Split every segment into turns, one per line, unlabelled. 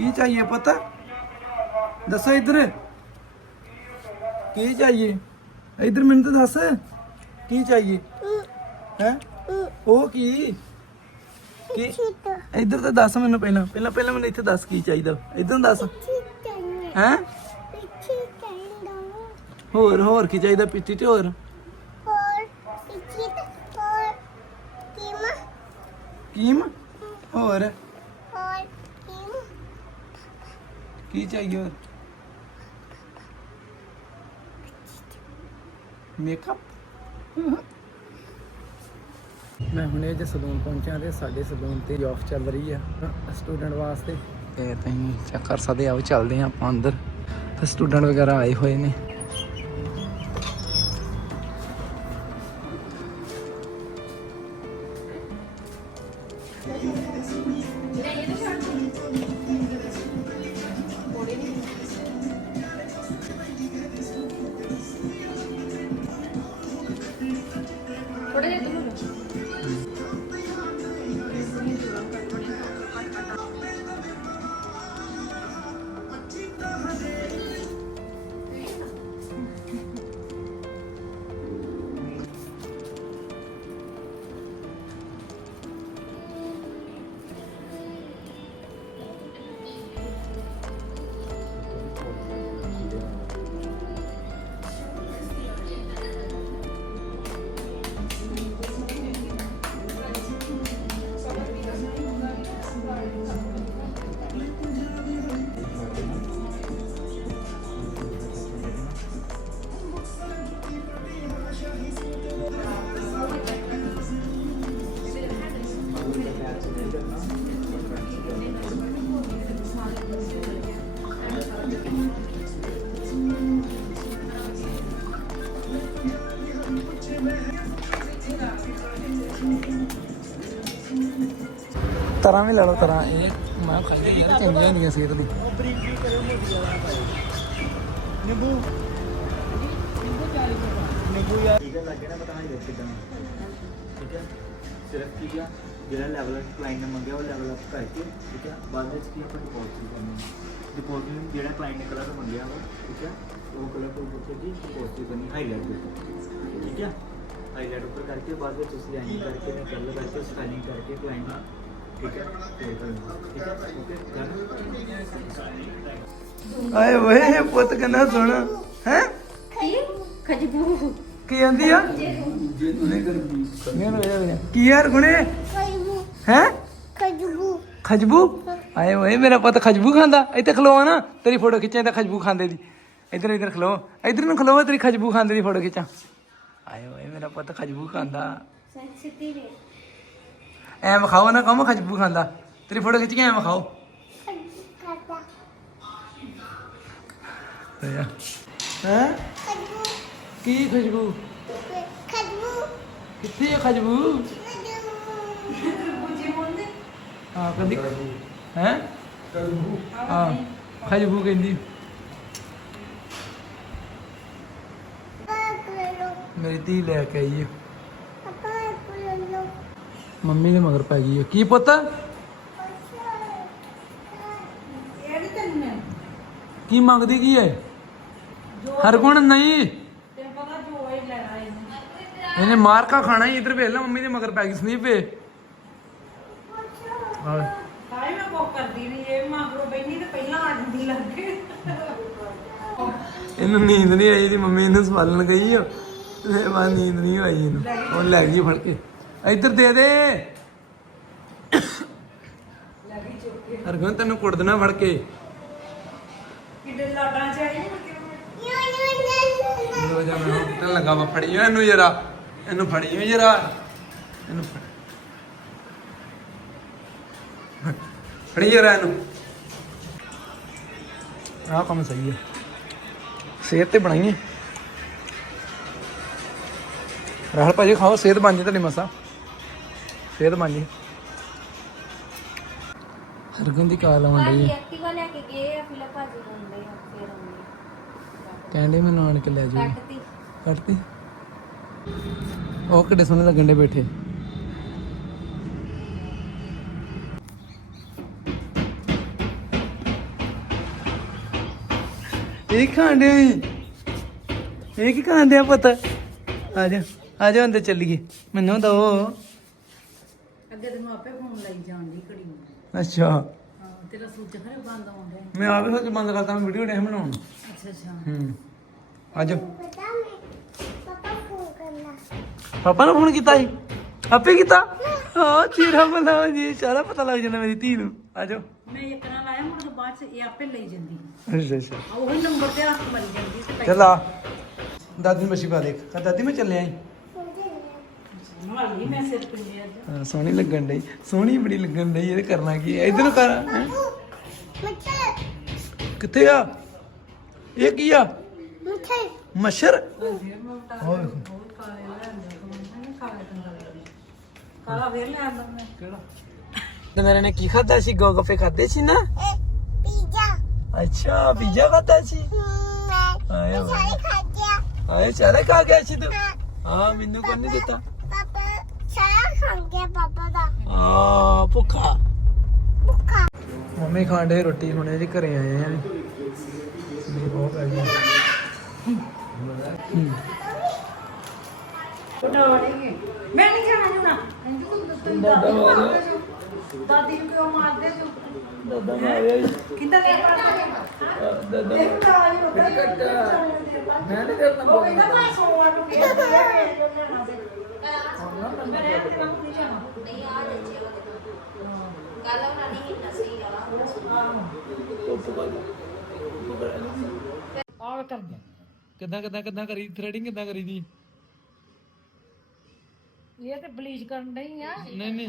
ਕੀ ਚਾਹੀਏ ਪਤਾ? ਦੱਸੋ ਇੱਧਰ। ਕੀ ਚਾਹੀਏ? ਇੱਧਰ ਮੈਨੂੰ ਤਾਂ ਦੱਸ। ਕੀ ਚਾਹੀਏ? ਹੈ? ਉਹ ਕੀ? ਕੀ? ਇੱਧਰ ਤਾਂ ਦੱਸ ਮੈਨੂੰ ਪਹਿਲਾਂ। ਪਹਿਲਾਂ ਪਹਿਲਾਂ ਮੈਨੂੰ ਇੱਥੇ ਦੱਸ ਕੀ ਚਾਹੀਦਾ। ਇੱਧਰ ਦੱਸ। ਹੈ? ਹੋਰ ਹੋਰ ਕੀ ਚਾਹੀਦਾ ਪਿੱਟੀ ਤੇ ਹੋਰ? ਕੀਮ? ਹੋਰ? ਕੀ ਚਾਹੀਏ ਹੋਰ ਮੇਕਅਪ ਮੈਂ ਹੁਣੇ ਜੇ ਸਲੂਨ ਪਹੁੰਚਿਆ ਤੇ ਸਾਡੇ ਸਲੂਨ ਤੇ ਆਫ ਚੱਲ ਰਹੀ ਆ। ਸਟੂਡੈਂਟ ਵਾਸਤੇ। ਤੇ ਤੁਸੀਂ ਚੈੱਕ ਕਰ ਸਕਦੇ ਆਓ ਚੱਲਦੇ ਆ ਆਪਾਂ ਅੰਦਰ। ਤੇ ਸਟੂਡੈਂਟ ਵਗੈਰਾ ਆਏ ਹੋਏ ਨੇ। ਤਰ੍ਹਾਂ ਵੀ ਲੈ ਲਓ, ਤਰ੍ਹਾਂ ਇਹ ਮੈਂ ਖਾਈ ਯਾਰ ਚੰਗੀਆਂ ਹੁੰਦੀਆਂ ਸਿਹਤ ਲਈ।
ਠੀਕ ਹੈ? ਲੱਗੇ ਨਾ ਪਤਾ ਨਹੀਂ ਦੇਖ ਕਿਦਾਂ ਠੀਕ ਹੈ ਸਿਰਫ ਕੀ ਆ? ਜਿਹੜਾ ਲੈਵਲ ਕਲਾਇੰਟ ਨੇ ਮੰਗਿਆ, ਉਹ ਲੈਵਲ ਅਪ ਕਰਕੇ, ਠੀਕ ਹੈ? ਬਾਅਦ ਵਿੱਚ ਕੀ ਆਪਾਂ ਡਿਪੋਜ਼ਿਟ ਕਰਨੀ ਡਿਪੋਜ਼ਿਟ ਜਿਹੜਾ ਕਲਾਇੰਟ ਨੇ ਕਲਰ ਮੰਗਿਆ ਵਾ, ਠੀਕ ਹੈ? ਉਹ ਕਲਰ ਕੋਈ ਪੁੱਛੇ ਕਿ ਡਿਪੋਜ਼ਿਟ ਕਰਨੀ ਹਾਈਲਾਈਟ ਦੇ ਠੀਕ ਹੈ? ਹਾਈਲਾਈਟ ਉੱਪਰ ਕਰਕੇ, ਬਾਅਦ ਵਿੱਚ ਉਸ ਲਾਈਨ ਕਰਕੇ ਨੇ ਕਲਰ ਕਰਕੇ ਸਟਾਈਲਿੰਗ ਕਰਕੇ ਕਲਾਇੰਟ ਨੂੰ
ਆਏ ਓਏ ਪੁੱਤ ਕਿੰਨਾ ਸੋਹਣਾ, ਹੈ?
ਖਜਬੂ
ਕੀ ਆਂਦੀ ਆ? ਕੀ ਯਾਰ ਗੁਣੇ? ਹੈ? ਖਜਬੂ? ਆਏ ਓਏ, ਮੇਰਾ ਪੁੱਤ ਖਜਬੂ ਖਾਂਦਾ, ਇੱਥੇ ਖਲੋਆ ਨਾ, ਤੇਰੀ ਫੋਟੋ ਖਿੱਚਾਂ ਤਾਂ ਖਜਬੂ ਖਾਂਦੇ ਦੀ। ਇੱਧਰ ਇੱਧਰ ਖਲੋ, ਇੱਧਰ ਨੂੰ ਖਲੋ, ਤੇਰੀ ਖਜਬੂ ਖਾਂਦੇ ਦੀ ਫੋਟੋ ਖਿੱਚਾਂ। ਆਏ ਓਏ, ਮੇਰਾ ਪੁੱਤ ਖਜਬੂ ਖਾਂਦਾ।
ਸੰਸਿਤੀ ਨੇ
ਐ ਵਿਖਾਓ ਨਾ ਕਹੋ ਖਜਬੂ ਖਾਂਦਾ। ਤੇਰੀ ਫੋਟੋ ਖਿੱਚ ਕੇ ਐ ਵਿਖਾਓ। ਹੈ? ਕੀ ਖਜਬੂ? ਕਿੱਥੇ ਹੈ ਖਜਬੂ? ਹਾਂ ਕਦੀ ਹੈ? ਹਾਂ, ਖਜਬੂ ਕਹਿੰਦੀ। ਮੇਰੀ ਧੀ ਲੈ ਕੇ ਆਈ ਹੈ ਮੰਮੀ ਦੇ ਮਗਰ ਪੈ ਗਈ ਹੈ। ਕੀ ਪੁੱਤ? ਕੀ ਮੰਗਦੀ ਕੀ ਹੈ? ਹਰ ਗੁਣ ਨਹੀਂ। ਇਹਨੇ। ਮਾਰ ਕਾ ਖਾਣਾ ਹੀ ਇਧਰ ਵੇਖ ਲੈ ਮੰਮੀ ਦੇ ਮਗਰ ਪੈ ਗਈ ਸੰਦੀਪ ਵੇ। ਹਾਂ
ਹਾਏ ਮੈਂ ਕੁੱਕ ਕਰਦੀ ਨਹੀਂ ਜੇ ਮਗਰੋਂ ਬੈਣੀ ਤੇ ਪਹਿਲਾਂ ਆ ਜਾਂਦੀ ਲੱਗ
ਇਹਨੂੰ ਨੀਂਦ ਨਹੀਂ ਆਈ ਦੀ ਮੰਮੀ ਇਹਨੂੰ ਸਵਾਲਣ ਗਈ ਆ। ਤੇ ਮਾ ਨੀਂਦ ਨਹੀਂ ਆਈ ਇਹਨੂੰ। ਉਹ ਲੈ ਗਈ ਫੜ ਕੇ। ਇੱਧਰ ਦੇ ਦੇ। ਹਰਗੁਣ ਤੈਨੂੰ ਕੁੱਟ ਦੇਣਾ ਫੜ ਕੇ।
ਕਿੱਡੇ ਲਾਡਾਂ ਚ ਆਈ ਮੁੜ ਕੇ
ਲੋ ਜਾ ਮੈਂ ਹੁੱਟਣ ਲੱਗਾ ਵਾ ਫੜੀਓ ਇਹਨੂੰ ਜਰਾ। ਇਹਨੂੰ ਫੜੀਓ ਜਰਾ। ਇਹਨੂੰ ਫੜ। ਫੜੀ ਜਰਾ ਇਹਨੂੰ। ਆਹ ਕੰਮ ਸਹੀ ਹੈ ਸਿਹਤ ਤੇ ਬਣਾਈਏ ਰਾਹੁਲ ਭਾਜੀ ਖਾਓ ਸਿਹਤ ਬਣ ਜੇ ਤੁਹਾਡੀ ਮਸਾ। ਸਿਹਤ ਬਣ ਜੇ ਹਰਗੁਣ ਦੀ ਕਾਲ ਆਉਣ ਡਈ ਹੈ
ਐਕਟਿਵਾ ਲੈ ਕੇ ਗਏ ਆ ਫਿਲਪ ਭਾਜੀ ਹੁੰਦੇ ਆ ਫੇਰ ਆਉਂਦੇ
ਕਹਿੰਦੇ ਮੈਨੂੰ ਆਣ ਕੇ ਲੈ ਜਾਓ।
ਕੱਟਤੀ।
ਕੱਟਤੀ। ਉਹ ਕਿੱਡੇ ਸੋਹਣੇ ਲੱਗਣ ਦੇ ਬੈਠੇ। ਇਹ ਖਾਂਦੇ ਇਹ ਕੀ ਖਾਂਦੇ ਆ ਪੁੱਤ? ਆ ਜਾ ਆ ਜਾ ਅੰਦਰ ਚੱਲੀਏ। ਮੈਨੂੰ ਦੋ।
ਅੱਗੇ ਤੈਨੂੰ ਆਪੇ ਫੋਨ ਲਾਈ ਜਾਣ ਦੀ ਘੜੀ ਨੂੰ।
ਅੱਛਾ।
ਹਾਂ ਤੇਰਾ ਸੂਚ ਖਰੇ ਬੰਦ ਆਉਣ ਡਿਆ।
ਮੈਂ ਆਪੇ ਸੱਚ ਬੰਦ ਕਰਤਾ ਮੈਂ ਵੀਡੀਓ ਡੇ ਬਣਾਉਣ।
ਅੱਛਾ ਅੱਛਾ।
ਹੂੰ। ਆ ਜਾ ਪਾਪਾ ਨੇ ਫੋਨ ਕੀਤਾ ਸੀ? ਆਪੇ ਕੀਤਾ? ਹਾਂ ਚੀਰਾ ਬਣਾ ਜੀ ਸਾਰਾ ਪਤਾ ਲੱਗ ਜਾਂਦਾ ਮੇਰੀ ਧੀ ਨੂੰ। ਆ ਜਾ
ਮੈਂ ਇੱਕ ਨਾਲ ਮੁੜ ਕੇ ਬਾਅਦ ਚ ਇਹ ਆਪੇ ਲਈ ਜਾਂਦੀ।
ਅੱਛਾ ਅੱਛਾ।
ਆ ਉਹੀ ਨੰਬਰ ਤੇ ਹੱਥ ਮਰੀ ਜਾਂਦੀ ਤੇ
ਚੱਲ ਆ। ਦਾਦੀ ਨੂੰ ਮੱਛੀ ਪਾ ਦੇਖ। ਕਹ ਦਾਦੀ ਮੈਂ ਚੱਲਿਆ ਈ।
ਮਾਲੀ ਮੈਂ ਸਿਰ ਪਿੰਡੇ ਅੱਜ
ਹਾਂ, ਸੋਹਣੀ ਲੱਗਣ ਡਈ। ਸੋਹਣੀ ਬੜੀ ਲੱਗਣ ਡਈ ਇਹ ਕਰਨਾ ਕੀ ਹੈ? ਇਧਰ ਨੂੰ ਕਰ। ਹੈਂ? ਕਿੱਥੇ ਆ? ਇਹ ਕੀ ਆ? ਮੱਛਰ? ਓਏ
ਕਾਲਾ ਫੇਰ ਲੈ ਆਂਦਾ ਮੈਂ।
ਤੇ ਮੇਰੇ ਨੇ ਕੀ ਖਾਦਾ ਸੀ? ਗੋਗਫੇ ਖਾਦੇ ਸੀ ਨਾ? ਅੱਛਾ ਪੀਜ਼ਾ ਖਾਦਾ ਸੀ? ਆਏ ਆਏ ਚਾਰੇ ਖਾ ਗਿਆ ਸੀ ਤੂੰ? ਹਾਂ। ਮੈਨੂੰ ਕੋਈ ਨਹੀਂ ਦਿੱਤਾ? ਆ ਭੁੱਖਾ। ਮੰਮੀ ਖਾਂਡੇ ਰੋਟੀ ਹੁਣੇ ਜੀ ਘਰੇ ਆਏ ਆ। ਵੀ ਬਹੁਤ ਆ ਗਈ।
ਮੈਂ ਨਹੀਂ ਜਾਣਾ ਜੁਣਾ ਦਾਦੀ ਨੂੰ ਦਾਦੀ ਨੂੰ ਕਿਉਂ ਮਾਰਦੇ ਜੋ
ਦਾਦਾ ਮਾਰਿਆ।
ਕਿੰਦਾ ਨਹੀਂ ਮਾਰਦੇ
ਦਾਦਾ ਮੈਂ ਨਹੀਂ ਕਰਨਾ।
ਉਹ ਕਹਿੰਦਾ ਮੈਂ ਨੂੰ ਫੇਰ ਆਹ
ਕਿੱਦਾਂ ਕਿੱਦਾਂ ਕਿੱਦਾਂ ਕਰੀ? ਥ੍ਰੈਡਿੰਗ ਕਿੱਦਾਂ ਕਰੀ ਦੀ?
ਇਹ ਤੇ ਬਲੀਚ ਕਰਨ ਡਈ ਆ।
ਨਹੀਂ ਨਹੀਂ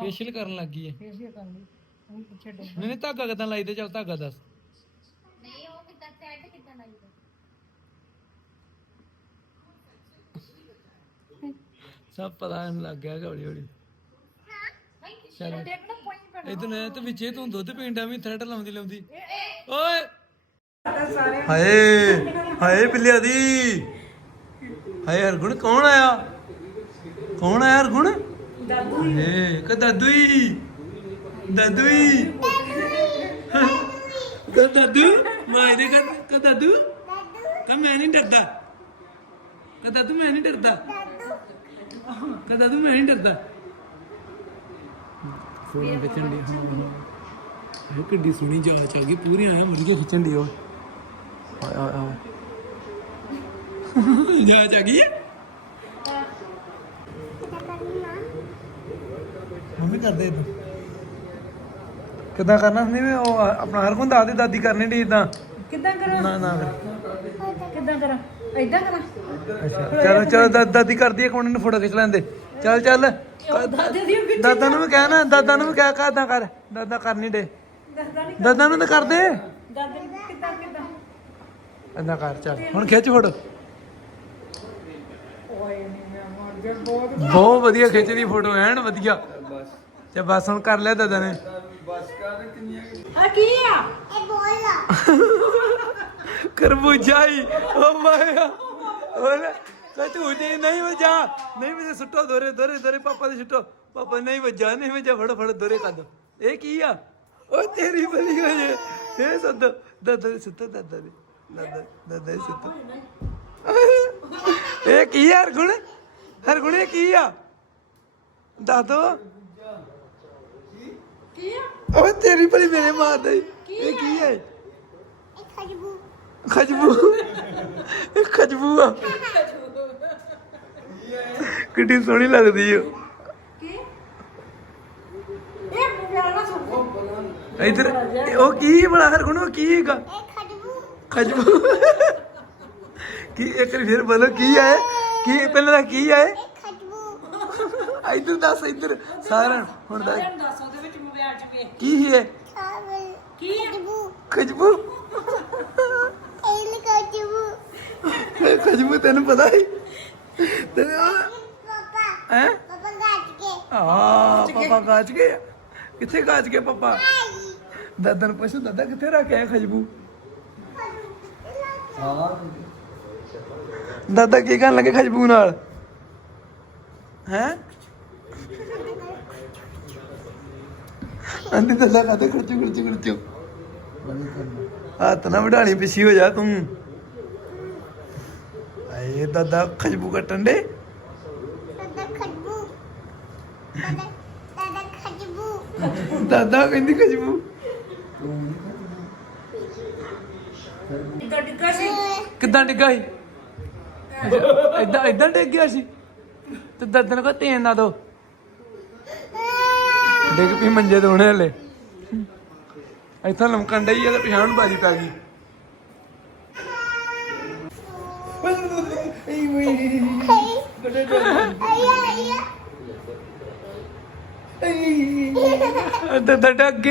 ਫੇਸ਼ੀਅਲ ਕਰਨ ਲੱਗੀ ਹੈ
ਸੀ ਕਰਨ ਲਈ
ਨਹੀਂ ਨਹੀਂ ਧਾਗਾ ਕਿੱਦਾਂ ਲਾਈਦੇ ਚੱਲ ਧਾਗਾ ਦੱਸ
ਨਹੀਂ ਉਹ ਕਿੱਦਾਂ ਟੈਟ ਕਿੱਦਾਂ ਲਾਈਦਾ
ਸਭ ਪਤਾ ਇਹਨੂੰ ਲੱਗ ਗਿਆ ਹੌਲੀ ਹੌਲੀ ਚਲੋ। ਇਧਰ ਨੇ ਤੇ ਵਿੱਚੇ ਤੂੰ ਦੁੱਧ ਪੀਂਦਾ ਵੀ ਥ੍ਰੈਡ ਲਾਉਂਦੀ ਲਾਉਂਦੀ। ਓਏ! ਹਾਏ ਹਾਏ ਪਿੱਲਿਆ ਦੀ। ਹਾਏ ਹਰਗੁਣ ਕੌਣ ਆਇਆ? ਕੌਣ ਆਇਆ ਹਰਗੁਣ? ਦਾਦੂ ਏ ਕ ਦਾਦੂਈ ਦਾਦੂਈ ਕ ਦਾਦੂ। ਮੈਂ ਇਹਦੇ ਕ ਦਾਦੂ। ਕ ਮੈਂ ਨਹੀਂ ਡਰਦਾ। ਕ ਦਾਦੂ ਮੈਂ ਨਹੀਂ ਡਰਦਾ। ਕ ਦਾਦੂ ਮੈਂ ਨਹੀਂ ਡਰਦਾ। ਫੋਨ ਖਿੱਚਣ ਦੀ ਇਹ ਕਿੱਡੀ ਸੋਹਣੀ ਜਾਂਚ ਆ ਗਈ ਪੂਰੀ ਆਇਆ ਮੁਰਗੇ ਖਿੱਚਣ ਦੀ ਉਹ ਆ ਆ ਆ ਜਾਂਚ ਆ ਗਈ ਹੈ ਮੰਮੀ ਕਰਦੇ ਇਦਾਂ। ਕਿੱਦਾਂ ਕਰਨਾ ਨਹੀਂ ਉਹ ਆਪਣਾ ਹਰ ਕੋਈ ਦਾਦੀ ਦਾਦੀ ਕਰਨੀ ਢੀ ਇਦਾਂ
ਕਿੱਦਾਂ ਕਰਾਂ?
ਨਾ ਨਾ।
ਕਿੱਦਾਂ ਕਰਾਂ? ਏਦਾਂ ਕਰਾਂ?
ਚਲੋ ਚਲੋ ਦਾ- ਦਾਦੀ ਕਰਦੀ ਹੈ ਕੋਣ ਨੂੰ ਫੋਟੋ ਖਿੱਚ ਲੈਂਦੇ ਚੱਲ ਚੱਲ।
ਦਾਦੇ ਦੀ ਵੀ
ਦਾਦਾ ਨੂੰ ਵੀ ਕਹਿ ਨਾ ਦਾਦਾ ਨੂੰ ਵੀ ਕਹਿ ਕਾਦਾਂ ਕਰ। ਦਾਦਾ ਕਰਨੀ ਡੇ।
ਦੱਸਦਾ ਨਹੀਂ
ਦਾਦਾ ਨੂੰ ਤਾਂ ਕਰ ਦੇ
ਦਾਦੇ ਨੂੰ ਕਿੱਦਾਂ ਕਿੱਦਾਂ?
ਏਦਾਂ ਕਰ ਚੱਲ। ਹੁਣ ਖਿੱਚ ਫੋਟੋ।
ਓਏ ਨਹੀਂ ਮੈਂ ਮਰ ਗਿਆ ਬਹੁਤ
ਬਹੁਤ ਵਧੀਆ ਖਿੱਚਦੀ ਫੋਟੋ ਐਨ ਵਧੀਆ। ਤੇ ਬਸ ਹੁਣ ਕਰ ਲਿਆ ਦਾਦਾ ਨੇ।
ਆ ਕੀ ਆ?
ਖਰਬੂਜਾਈ ਓ ਮਾਇਆ। ਓਲੇ ਤੇ ਤੂੰ ਜੀ ਨਹੀਂ ਵਜਾ। ਨਹੀਂ ਵਜਾ ਸੁੱਟੋ ਦੋਰੇ ਦੋਰੇ ਦੋਰੇ ਪਾਪਾ ਦੇ ਸੁੱਟੋ। ਪਾਪਾ ਨਹੀਂ ਵਜਾ ਨਹੀਂ ਵਜਾ ਫੜ ਫੜ ਦੋਰੇ ਦੋ। ਇਹ ਕੀ ਆ? ਓ ਤੇਰੀ ਬਲੀ ਹੋ ਜੇ। ਇਹ ਸੱਦ ਦਾਦਾ ਦੇ ਸੁੱਤੋ ਦਾਦਾ ਦੇ। ਦਾਦਾ ਦਾਦਾ ਦੇ ਸੁੱਤੋ ਇਹ ਕੀ ਆ ਹਰਗੁਣ? ਹਰਗੁਣ ਇਹ ਕੀ ਆ? ਦਾਦੋ
ਕੀ ਆ?
ਓ ਤੇਰੀ ਬਲੀ ਮੇਰੇ ਮਾਰਦਾ ਈ। ਇਹ ਕੀ ਹੈ ਖਜਬੂ ਇਹ ਖਜਬੂ ਆ। ਕਿੱਡੀ ਸੋਹਣੀ ਲੱਗਦੀ ਓ
ਕੀ? ਇਹ ਮੁਗਿਆਣਾ ਸੁਣ
ਇਧਰ ਉਹ ਕੀ ਬੜਾ ਹਰਗੁਣ ਉਹ ਕੀ ਹੈਗਾ? ਖਜਬੂ। ਕੀ ਇੱਕ ਵਾਰੀ ਫਿਰ ਬੋਲੋ ਕੀ ਹੈ ਕੀ ਪਹਿਲਾਂ ਦਾ ਕੀ ਹੈ ਇਧਰ ਦੱਸ ਇਧਰ। ਸਾਰਾ ਹੁਣ ਦੱਸ।
ਉਹਦੇ ਵਿੱਚ ਮੁਗਿਆੜ ਚ ਵੇਖ।
ਕੀ ਹੈ?
ਕੀ
ਖਜਬੂ। ਖਜਬੂ। ਤੈਨੂੰ ਪਤਾ ਹੈ। ਤੈਨੂੰ ਹੈ? ਆ ਪਾਪਾ ਗਾਚ ਗਏ। ਆ? ਕਿੱਥੇ ਗਾਚ ਗਏ ਪਾਪਾ? ਦਾਦਾ ਨੂੰ ਪੁੱਛ ਦਾਦਾ ਕਿੱਥੇ ਰੱਖ ਆਇਆ ਖਜਬੂ? ਦਾਦਾ ਕੀ ਕਰਨ ਲੱਗੇ ਖਜਬੂ ਨਾਲ? ਹੈ? ਅੰਦੀ ਦਾਦਾ ਕਾਤੇ ਖਰਚੂ ਖਰਚੂ ਖਰਚੂ। ਹੱਥ ਨਾ ਵਡਾਣੀ ਪਿੱਛੇ ਹੋ ਜਾ ਤੂੰ। ਆਏ ਦਾਦਾ ਖਜਬੂ ਕੱਟਣ ਦੇ? ਦਾਦਾ ਕਹਿੰਦੀ ਖਜਬੂ
ਇੱਦਾਂ ਡਿੱਗਾ ਸੀ?
ਕਿੱਦਾਂ ਡਿੱਗਾ ਸੀ? ਇਦਾਂ ਇਦਾਂ ਡਿੱਗ ਗਿਆ ਸੀ? ਤੇ ਦਾਦਾ ਨੇ ਕੋ ਤੇਨ ਨਾ ਦੋ। ਡਿੱਗ ਪਈ ਮੰਜੇ ਤੇ ਹੁਣੇ ਹਲੇ। ਇੱਥੋਂ ਲਮਕਣ ਡਈ ਆ ਤੇ ਪਛਾਣ ਬਾਜੀ ਪੈ ਗਈ। ਦਾਦਾ ਡੱਗ